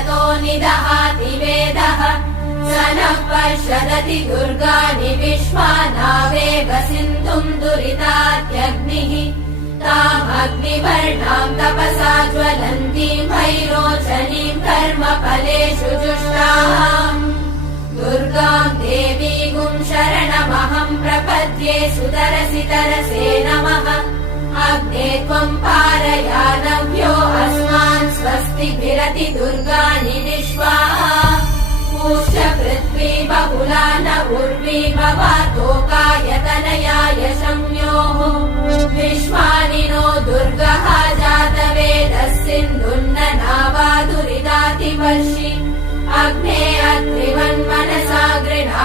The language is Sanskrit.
यतो निदहाति वेदः स नः पर्षदति दुर्गाणि विश्वानावेव सिन्धुम् दुरितात्यग्निः तामग्निवर्णाम् तपसा ज्वलन्तीम् भैरोचनीम् कर्मफलेषु जुष्टाम् दुर्गाम् देवीगुम् शरणमहम् प्रपद्ये सुतरसि तरसे नमः अग्ने त्वम् पारयानव्यो अस्मान् स्वस्तिभिरति दुर्गाणि विश्वा पूश्च पृथ्वी बहुला न उर्वी भवातोकायतनयाय संयोः विश्वानि नो दुर्गः जातवेदः सिन्धुन्न नावा दुरितातिवर्षि अग्ने अत्रिवन्मनसा गृह्णामि